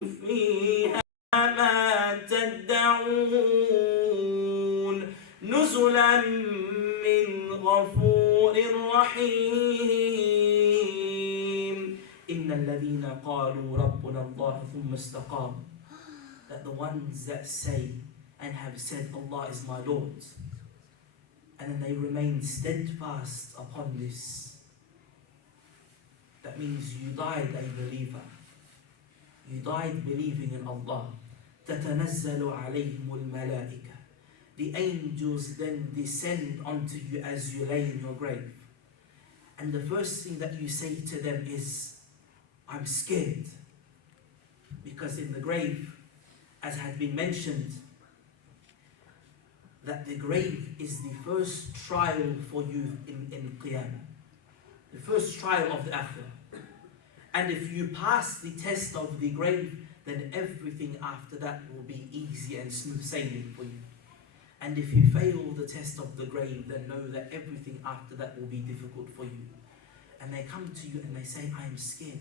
فيها ما تدعون نزلا من غفور رحيم إن الذين قالوا ربنا الله ثم استقاموا, that the ones that say and have said Allah is my Lord, and then they remain steadfast upon this, that means you died a believer, you died believing in Allah. تَتَنَزَّلُ عَلَيْهِمُ الْمَلَائِكَةِ, the angels then descend onto you as you lay in your grave, and the first thing that you say to them is, I'm scared. Because in the grave, as had been mentioned, that the grave is the first trial for you in Qiyamah, the first trial of the Akhirah. And if you pass the test of the grave, then everything after that will be easy and smooth sailing for you. And if you fail the test of the grave, then know that everything after that will be difficult for you. And they come to you and they say, I am scared.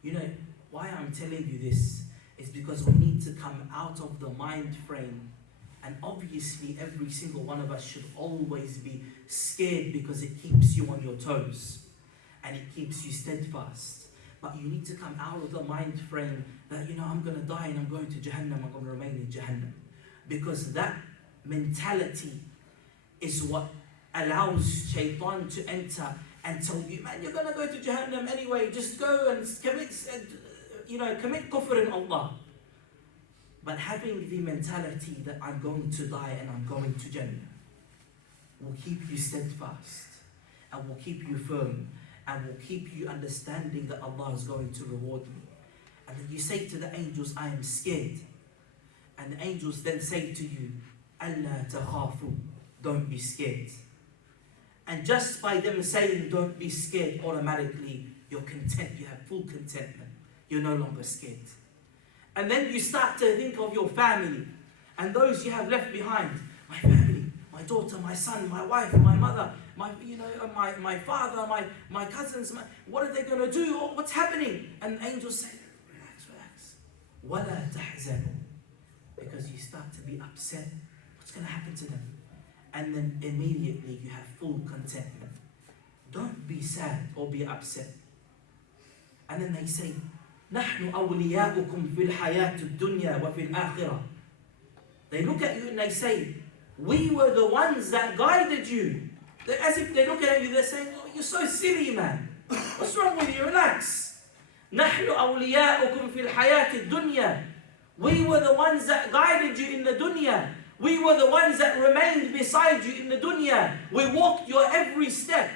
You know, why I'm telling you this is because we need to come out of the mind frame. And obviously every single one of us should always be scared, because it keeps you on your toes and it keeps you steadfast. But you need to come out of the mind frame that, you know, I'm going to die and I'm going to Jahannam, I'm going to remain in Jahannam. Because that mentality is what allows shaitan to enter and tell you, man, you're going to go to Jahannam anyway, just go and commit kufr in Allah. But having the mentality that I'm going to die and I'm going to Jannah will keep you steadfast and will keep you firm and will keep you understanding that Allah is going to reward me. And then you say to the angels, I am scared. And the angels then say to you, Allah takhafu, don't be scared. And just by them saying don't be scared, automatically you're content, you have full contentment. You're no longer scared. And then you start to think of your family and those you have left behind. My family, my daughter, my son, my wife, my mother, my father, my cousins, what are they going to do? Oh, what's happening? And angels say, relax. وَلَا تَحْزَنُوا, because you start to be upset. What's going to happen to them? And then immediately you have full contentment. Don't be sad or be upset. And then they say, نحن أولياؤكم في الحياة الدنيا وفي الآخرة. They look at you and they say, we were the ones that guided you. As if they're looking at you, they're saying, oh, you're so silly, man. What's wrong with you? Relax. نحن أولياؤكم في الحياة الدنيا. We were the ones that guided you in the dunya. We were the ones that remained beside you in the dunya. We walked your every step.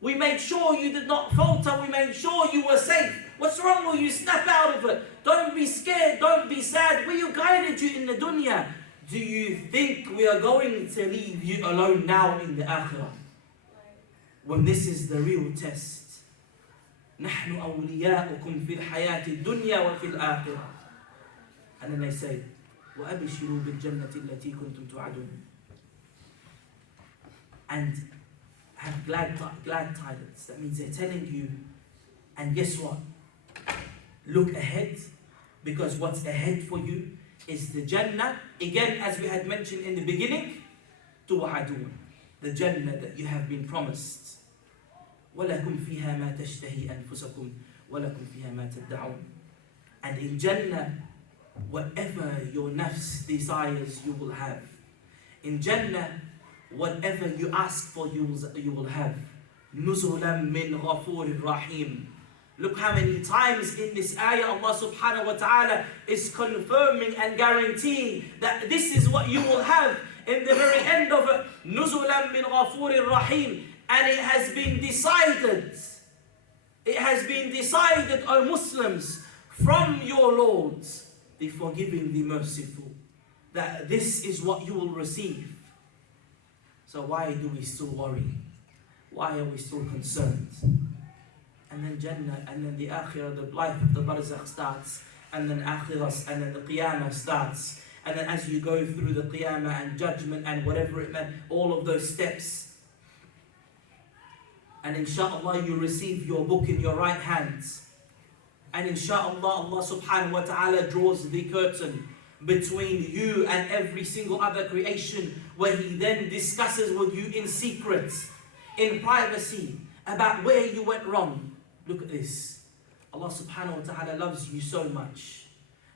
We made sure you did not falter. We made sure you were safe. What's wrong with you? Snap out of it. Don't be scared. Don't be sad. We guided you in the dunya. Do you think we are going to leave you alone now in the akhirah? When this is the real test. نحن أولياؤكم في الحياة الدنيا وفي الآخرة. And then they say, وأبشروا بالجنة التي كنتم توعدون. And have glad tidings. That means they're telling you, and guess what? Look ahead, because what's ahead for you is the Jannah. Again, as we had mentioned in the beginning, توعدون, the Jannah that you have been promised. وَلَكُمْ فِيهَا مَا تَشْتَهِي أَنفُسَكُمْ وَلَكُمْ فِيهَا مَا تَدَّعُونَ. And in Jannah, whatever your nafs desires, you will have. In Jannah, whatever you ask for, you will have. نُزُلًا مِّنْ غَفُورٍ رَحِيمٍ. Look how many times in this ayah Allah subhanahu wa ta'ala is confirming and guaranteeing that this is what you will have in the very end of it. نُزُلًا مِّنْ غَفُورٍ رَحِيمٍ. And it has been decided. It has been decided, O Muslims, from your Lord, the forgiving, the merciful, that this is what you will receive. So why do we still worry? Why are we still concerned? And then Jannah, and then the Akhirah, the life of the Barzakh starts, and then Akhirah, and then the Qiyamah starts. And then as you go through the Qiyamah and judgment and whatever it meant, all of those steps. And inshallah you receive your book in your right hands. And inshallah, Allah subhanahu wa ta'ala draws the curtain between you and every single other creation, where He then discusses with you in secret, in privacy, about where you went wrong. Look at this. Allah subhanahu wa ta'ala loves you so much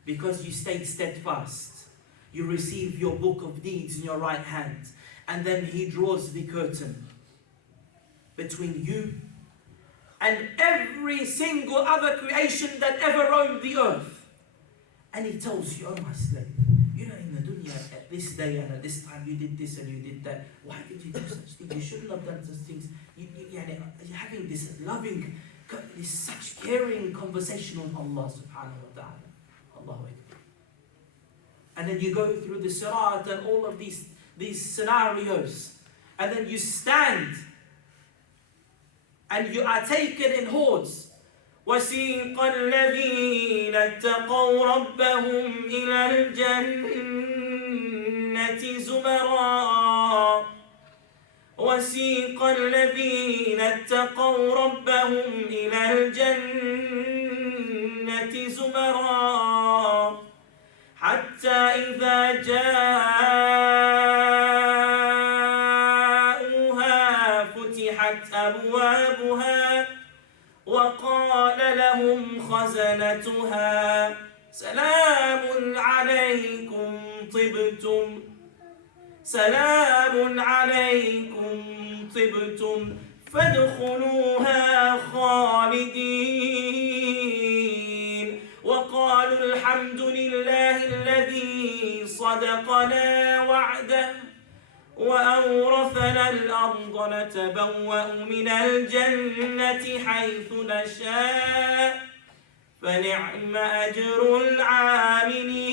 because you stayed steadfast. You receive your book of deeds in your right hand, and then He draws the curtain between you and every single other creation that ever roamed the earth. And He tells you, oh my slave, you know, in the dunya at this day and at this time you did this and you did that. Why did you do such things? You shouldn't have done such things. You're having this loving, this such caring conversation with Allah subhanahu wa ta'ala. Allahu Akbar. And then you go through the sirat and all of these scenarios. And then you stand and you are taken in hordes. وَسِيقَ الَّذِينَ اتَّقَوْا رَبَّهُمْ إِلَى الْجَنَّةِ زُمَرًا وَسِيقَ الَّذِينَ اتَّقَوْا رَبَّهُمْ إِلَى الْجَنَّةِ زُمَرًا حَتَّى إِذَا جَاءُوهَا فُتِحَتْ أَبْوَابُهَا وَقَالَ لَهُمْ خَزَنَتُهَا سَلَامٌ عَلَيْكُمْ طِبْتُمْ سَلَامٌ عَلَيْكُمْ طِبْتُمْ فَادْخُلُوهَا خَالِدِينَ وَقَالُوا الْحَمْدُ لِلَّهِ الَّذِي صَدَقَنَا وَعْدَهُ وَأَوْرَثَنَا الْأَرْضَ نَتَبَوَّأُ مِنَ الْجَنَّةِ حَيْثُ نَشَاءُ فَنِعْمَ أَجْرُ الْعَامِلِينَ.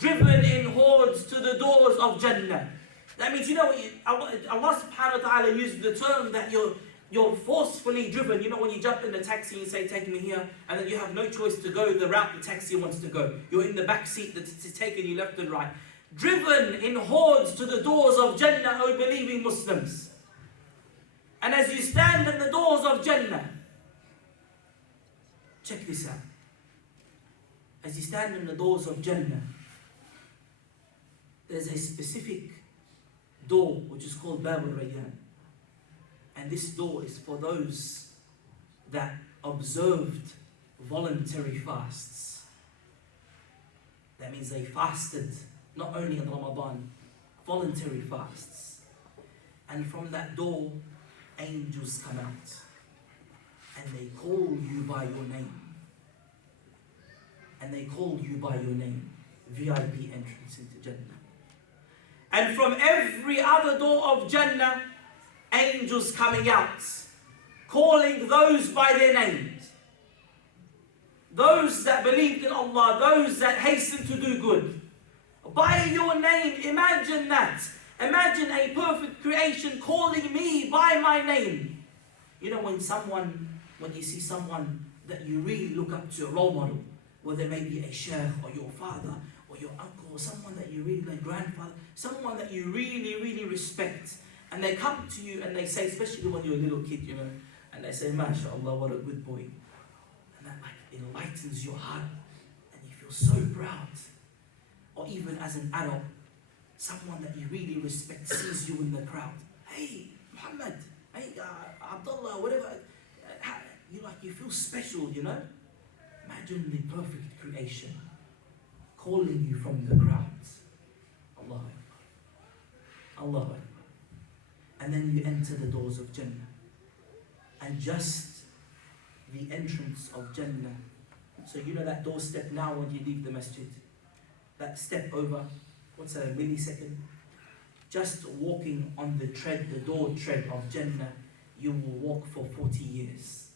Driven in hordes to the doors of Jannah. That means, you know, Allah subhanahu wa ta'ala uses the term that you're forcefully driven. You know, when you jump in the taxi and say, take me here, and then you have no choice to go the route the taxi wants to go. You're in the back seat that's taking you left and right. Driven in hordes to the doors of Jannah, O believing Muslims. And as you stand in the doors of Jannah, check this out. As you stand in the doors of Jannah, there's a specific door which is called Bab al-Rayyan. And this door is for those that observed voluntary fasts. That means they fasted not only in Ramadan, voluntary fasts. And from that door, angels come out. And they call you by your name. And they call you by your name. VIP entrance into Jannah. And from every other door of Jannah, angels coming out, calling those by their names. Those that believed in Allah, those that hastened to do good. By your name, imagine that. Imagine a perfect creation calling me by my name. You know, when you see someone that you really look up to, a role model, whether it may be a sheikh or your father or your uncle or someone that you really like, grandfather, someone that you really, really respect, and they come to you and they say, especially when you're a little kid, you know, and they say, MashaAllah, what a good boy. And that like enlightens your heart and you feel so proud. Or even as an adult, someone that you really respect sees you in the crowd. Hey, Muhammad, hey, Abdullah, whatever. You feel special, you know? Imagine the perfect creation calling you from the crowds. Allah Akbar. Allah Akbar. And then you enter the doors of Jannah. And just the entrance of Jannah. So you know that doorstep now when you leave the masjid. That step over, what's a millisecond? Just walking on the door tread of Jannah, you will walk for 40 years.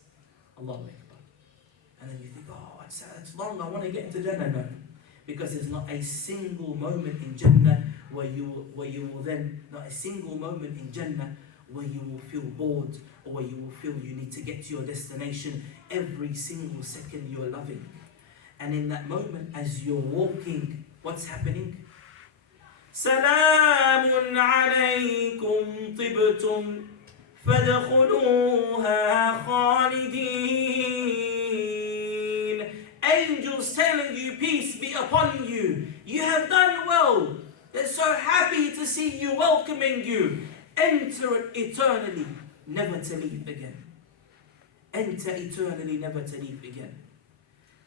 Allahu Akbar. And then you think, oh, it's long, I want to get into Jannah. No. Because there's not a single moment in Jannah where you will then, not a single moment in Jannah where you will feel bored or where you will feel you need to get to your destination. Every single second you are loving. And in that moment, as you're walking, what's happening? Salamun alaykum tibtum فَادْخُلُوهَا خَالِدِينَ. Angels telling you, peace be upon you. You have done well. They're so happy to see you, welcoming you. Enter it eternally, never to leave again. Enter eternally, never to leave again.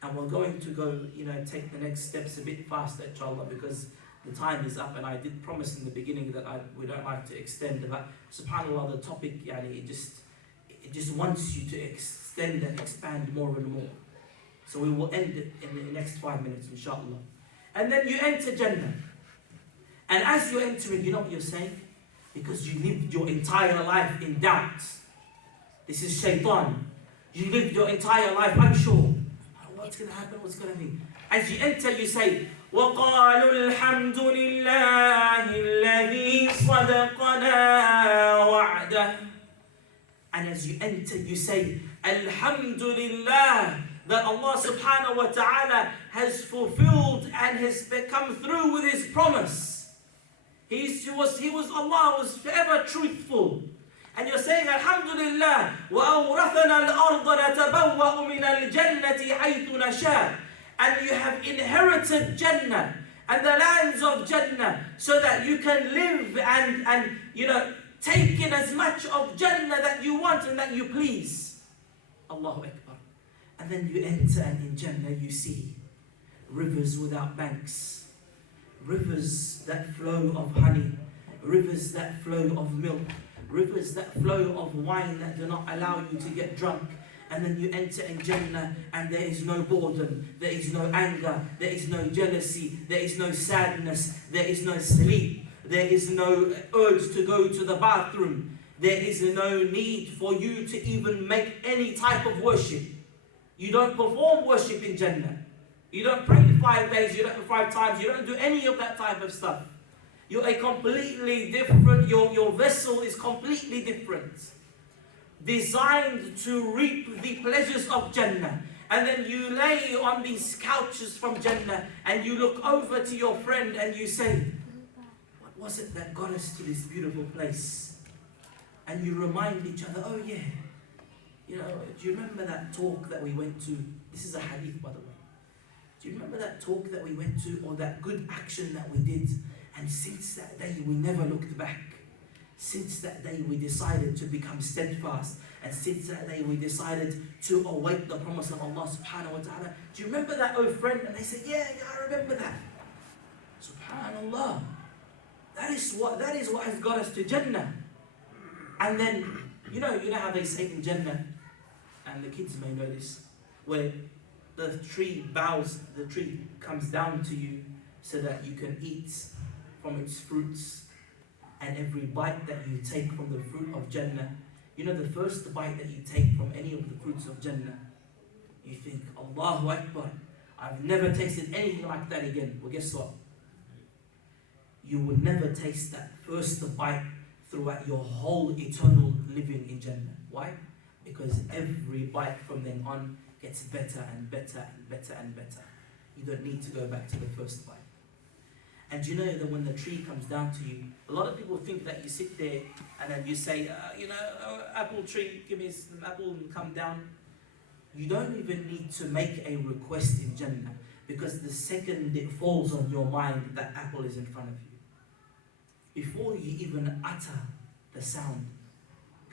And we're going to go, take the next steps a bit faster, inshallah, because the time is up, and I did promise in the beginning that we don't like to extend, but subhanAllah, the topic, it just wants you to extend and expand more and more. So we will end it in the next 5 minutes, inshallah. And then you enter Jannah. And as you're entering, you know what you're saying? Because you lived your entire life in doubt. This is shaitan. You lived your entire life unsure. What's going to happen? What's going to be? As you enter, you say, وَقَالُوا الْحَمْدُ لِلَّهِ الَّذِي صَدَقَنَا وَعْدَهُ. And as you enter, you say, Alhamdulillah, that Allah subhanahu wa ta'ala has fulfilled and has come through with His promise. Allah was forever truthful. And you're saying, Alhamdulillah, وَأَوْرَثَنَا الْأَرْضَ نَتَبَوَّأُ مِنَ الْجَنَّةِ حَيْثُ نَشَاءُ. And you have inherited Jannah and the lands of Jannah so that you can live and take in as much of Jannah that you want and that you please. Allahu Akbar. And then you enter, and in Jannah you see rivers without banks, rivers that flow of honey, rivers that flow of milk, rivers that flow of wine that do not allow you to get drunk. And then you enter in Jannah, and there is no boredom, there is no anger, there is no jealousy, there is no sadness, there is no sleep, there is no urge to go to the bathroom, there is no need for you to even make any type of worship. You don't perform worship in Jannah. You don't pray 5 days, you don't pray 5 times, you don't do any of that type of stuff. You're a completely different, your vessel is completely different. Designed to reap the pleasures of Jannah. And then you lay on these couches from Jannah, and you look over to your friend and you say, what was it that got us to this beautiful place? And you remind each other, oh yeah, do you remember that talk that we went to? This is a hadith, by the way. Do you remember that talk that we went to, or that good action that we did? And since that day, we never looked back. Since that day, we decided to become steadfast. And since that day, we decided to await the promise of Allah subhanahu wa ta'ala. Do you remember that, oh friend? And they said, yeah, I remember that. Subhanallah. That is what has got us to Jannah. And then, you know how they say in Jannah, and the kids may know this, where the tree comes down to you so that you can eat from its fruits. And every bite that you take from the fruit of Jannah, the first bite that you take from any of the fruits of Jannah, you think, Allahu Akbar, I've never tasted anything like that again. Well, guess what? You will never taste that first bite throughout your whole eternal living in Jannah. Why? Because every bite from then on gets better and better and better and better. You don't need to go back to the first bite. And you know that when the tree comes down to you, a lot of people think that you sit there and then you say, apple tree, give me some apple and come down. You don't even need to make a request in Jannah, because the second it falls on your mind, that apple is in front of you. Before you even utter the sound,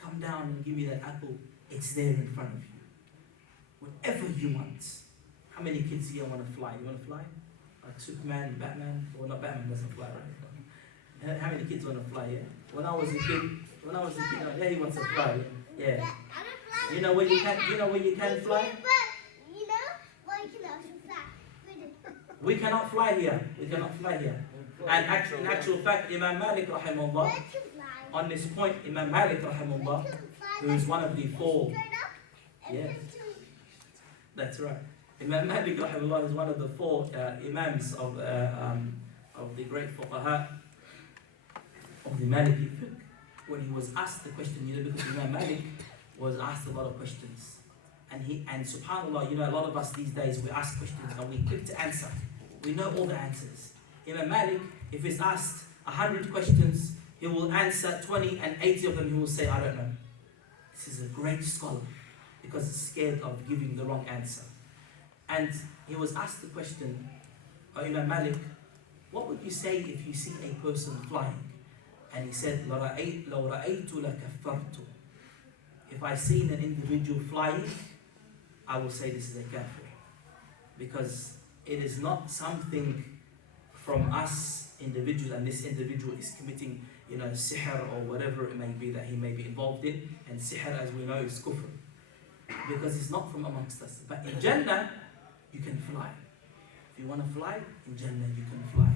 come down and give me that apple, it's there in front of you. Whatever you want. How many kids here want to fly? You want to fly? Like Superman, Batman? Well, not Batman doesn't fly, right? How many kids want to fly, yeah? When I was a kid, yeah, he wants to fly, yeah. You know where you can fly? We cannot fly here. We cannot fly here. And in actual fact, Imam Malik rahimahullah, on this point, Imam Malik rahimahullah, who is one of the 4, yeah, that's right. Imam Malik rahimahullah is one of the 4 imams of the great fuqaha of the Maliki fiqh. When he was asked the question, because Imam Malik was asked a lot of questions, and subhanallah, a lot of us these days, we ask questions and we're quick to answer. We know all the answers. Imam Malik, if he's asked 100 questions, he will answer 20 and 80 of them he will say, I don't know. This is a great scholar because he's scared of giving the wrong answer. And he was asked the question, Imam Malik, what would you say if you see a person flying? And he said, لو رأيت لكفرت. If I seen an individual flying, I will say this is a kafir. Because it is not something from us individuals, and this individual is committing, sihr or whatever it may be that he may be involved in. And sihr, as we know, is kufr. Because it's not from amongst us. But in Jannah, you can fly. If you want to fly, in Jannah you can fly.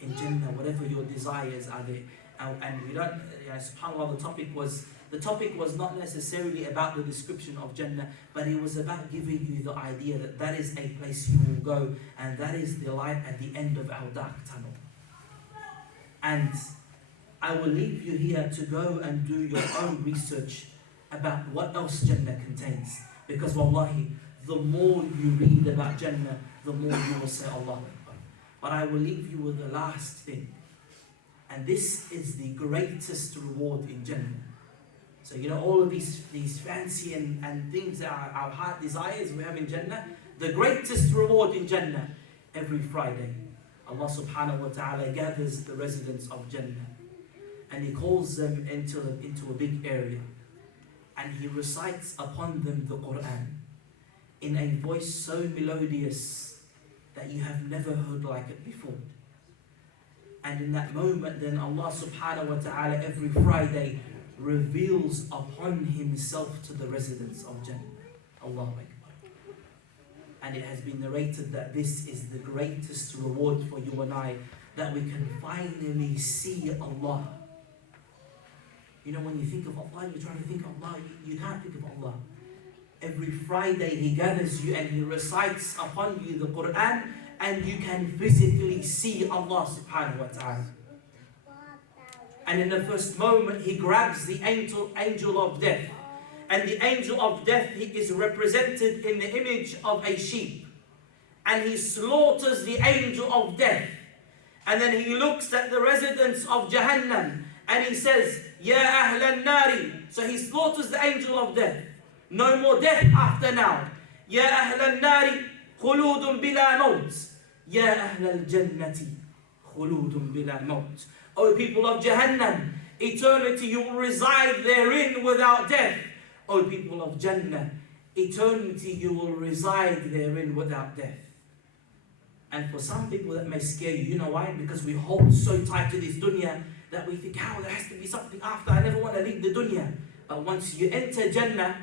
In Jannah, whatever your desires are there. And we don't, subhanAllah, the topic was not necessarily about the description of Jannah, but it was about giving you the idea that that is a place you will go, and that is the light at the end of our dark tunnel. And I will leave you here to go and do your own research about what else Jannah contains. Because wallahi, the more you read about Jannah, the more you will say Allah Akbar. But I will leave you with the last thing. And this is the greatest reward in Jannah. So all of these fancy and things that our heart desires we have in Jannah, the greatest reward in Jannah, every Friday, Allah subhanahu wa ta'ala gathers the residents of Jannah and He calls them into a big area, and He recites upon them the Quran in a voice so melodious that you have never heard like it before. And in that moment, then Allah subhanahu wa ta'ala every Friday reveals upon Himself to the residents of Jannah. Allahu Akbar. And it has been narrated that this is the greatest reward for you and I, that we can finally see Allah. When you think of Allah, you're trying to think of Allah, you can't think of Allah. Every Friday He gathers you and He recites upon you the Quran, and you can physically see Allah subhanahu wa ta'ala. And in the first moment, He grabs the angel of death. And the angel of death, he is represented in the image of a sheep. And He slaughters the angel of death. And then He looks at the residents of Jahannam and He says, Ya ahlan nari. So He slaughters the angel of death. No more death after now. Ya ahlan nari. خلود بلا موت يا أهل الجنة خلود بلا موت. O people of Jahannam, eternity you will reside therein without death. O people of Jannah, eternity you will reside therein without death. And for some people that may scare you, you know why? Because we hold so tight to this dunya that we think, there has to be something after, I never want to leave the dunya. But once you enter Jannah,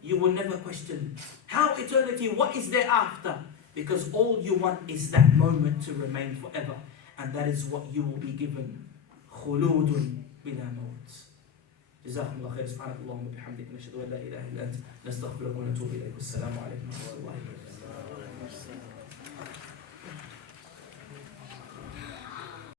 you will never question, how eternity, what is there after? Because all you want is that moment to remain forever. And that is what you will be given. خلود بلا موت. جزاكم الله خير. سبحانك اللهم وبحمدك نشهد أن لا إله إلا أنت نستغفرك ونتوب إليك. والسلام عليكم ورحمة الله وبركاته.